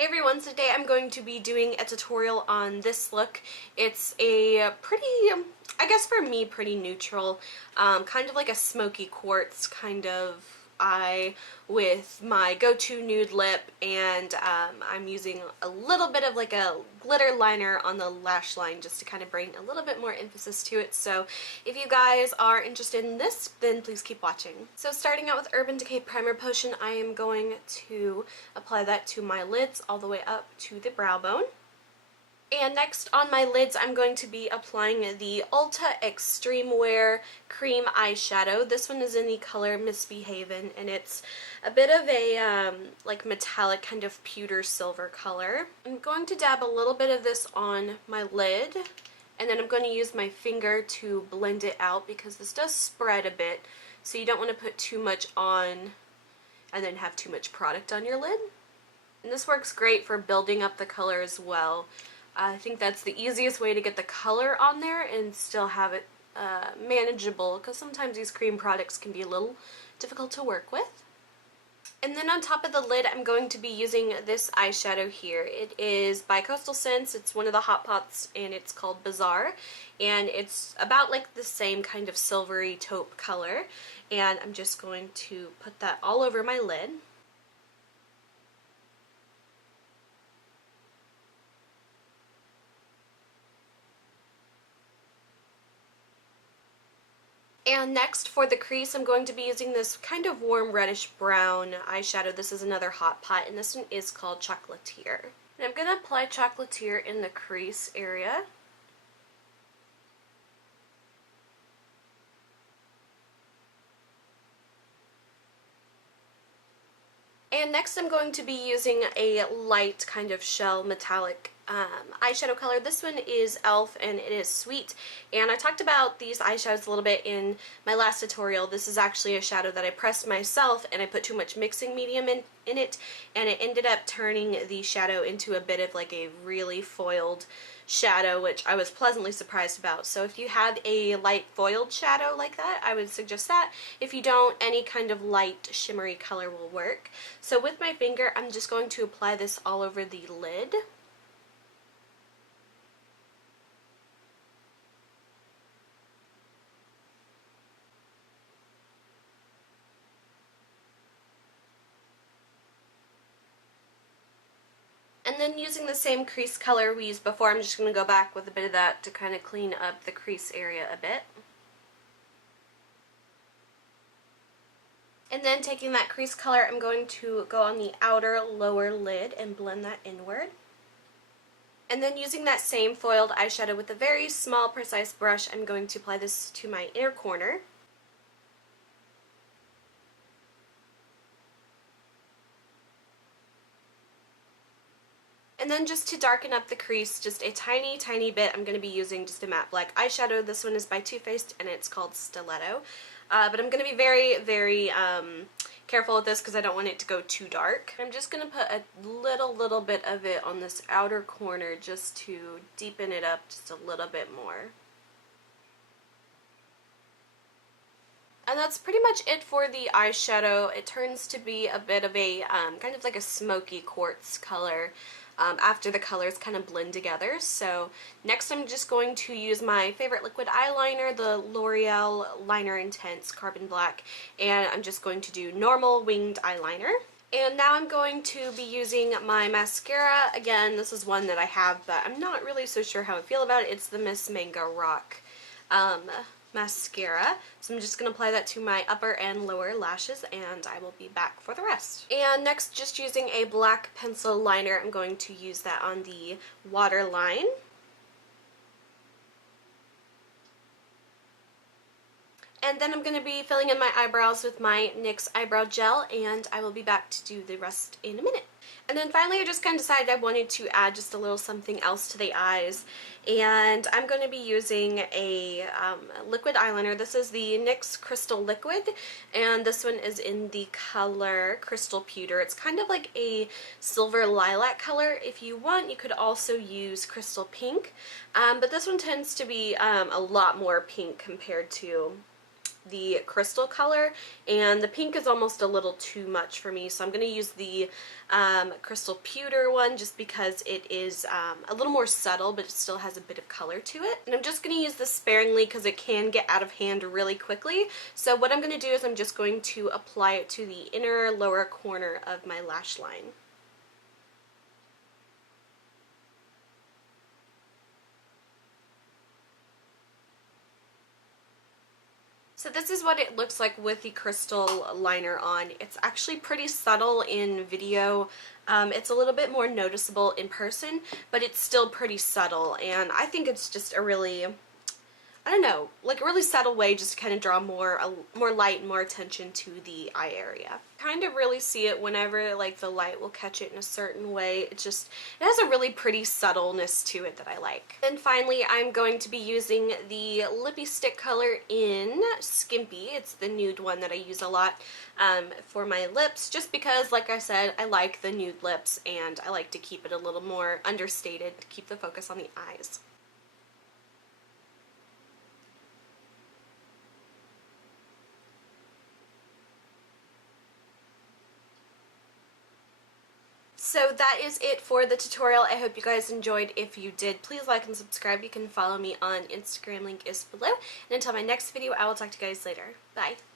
Hey everyone, so today I'm going to be doing a tutorial on this look. It's a pretty, I guess for me, pretty neutral, kind of like a smoky quartz kind of eye with my go-to nude lip, and I'm using a little bit of like a glitter liner on the lash line just to kind of bring a little bit more emphasis to it. So if you guys are interested in this, then please keep watching. So starting out with Urban Decay Primer Potion, I am going to apply that to my lids all the way up to the brow bone. And next on my lids, I'm going to be applying the Ulta Extreme Wear Cream Eyeshadow. This one is in the color Misbehavin, and it's a bit of a like metallic kind of pewter silver color. I'm going to dab a little bit of this on my lid, and then I'm going to use my finger to blend it out because this does spread a bit, so you don't want to put too much on and then have too much product on your lid. And this works great for building up the color as well. I think that's the easiest way to get the color on there and still have it manageable, because sometimes these cream products can be a little difficult to work with. And then on top of the lid, I'm going to be using this eyeshadow here. It is by Coastal Scents. It's one of the Hot Pots, and it's called Bazaar. And it's about like the same kind of silvery taupe color. And I'm just going to put that all over my lid. And next for the crease, I'm going to be using this kind of warm reddish brown eyeshadow. This is another Hot Pot, and this one is called Chocolatier. And I'm going to apply Chocolatier in the crease area. And next I'm going to be using a light kind of shell metallic eyeshadow color. This one is e.l.f. and it is Sweet. And I talked about these eyeshadows a little bit in my last tutorial. This is actually a shadow that I pressed myself, and I put too much mixing medium in it, and it ended up turning the shadow into a bit of like a really foiled shadow, which I was pleasantly surprised about. So if you have a light foiled shadow like that, I would suggest that. If you don't, any kind of light shimmery color will work. So with my finger, I'm just going to apply this all over the lid. And then using the same crease color we used before, I'm just going to go back with a bit of that to kind of clean up the crease area a bit. And then taking that crease color, I'm going to go on the outer lower lid and blend that inward. And then using that same foiled eyeshadow with a very small precise brush, I'm going to apply this to my inner corner. And then just to darken up the crease just a tiny, tiny bit, I'm going to be using just a matte black eyeshadow. This one is by Too Faced, and it's called Stiletto. But I'm going to be very, very careful with this because I don't want it to go too dark. I'm just going to put a little bit of it on this outer corner just to deepen it up just a little bit more. And that's pretty much it for the eyeshadow. It turns to be a bit of a kind of like a smoky quartz color after the colors kind of blend together. So next I'm just going to use my favorite liquid eyeliner, the L'Oreal Liner Intense Carbon Black, and I'm just going to do normal winged eyeliner. And now I'm going to be using my mascara. Again, this is one that I have, but I'm not really so sure how I feel about it. It's the Miss Manga Rock mascara. So I'm just going to apply that to my upper and lower lashes, and I will be back for the rest. And next, just using a black pencil liner, I'm going to use that on the waterline. And then I'm going to be filling in my eyebrows with my NYX Eyebrow Gel, and I will be back to do the rest in a minute. And then finally I just kind of decided I wanted to add just a little something else to the eyes, and I'm going to be using a liquid eyeliner. This is the NYX Crystal Liquid, and this one is in the color Crystal Pewter. It's kind of like a silver lilac color. If you want, you could also use Crystal Pink, but this one tends to be a lot more pink compared to the crystal color, and the pink is almost a little too much for me, so I'm going to use the crystal pewter one just because it is a little more subtle, but it still has a bit of color to it. And I'm just going to use this sparingly because it can get out of hand really quickly. So what I'm going to do is I'm just going to apply it to the inner lower corner of my lash line. So this is what it looks like with the crystal liner on. It's actually pretty subtle in video. It's a little bit more noticeable in person, but it's still pretty subtle, and I think it's just a really, I don't know, like a really subtle way just to kind of draw more light and more attention to the eye area. Kind of really see it whenever like the light will catch it in a certain way. It has a really pretty subtleness to it that I like. And finally, I'm going to be using the Lippie stick color in Skimpy. It's the nude one that I use a lot for my lips, just because, like I said, I like the nude lips and I like to keep it a little more understated to keep the focus on the eyes. So that is it for the tutorial. I hope you guys enjoyed. If you did, please like and subscribe. You can follow me on Instagram, link is below. And until my next video, I will talk to you guys later. Bye.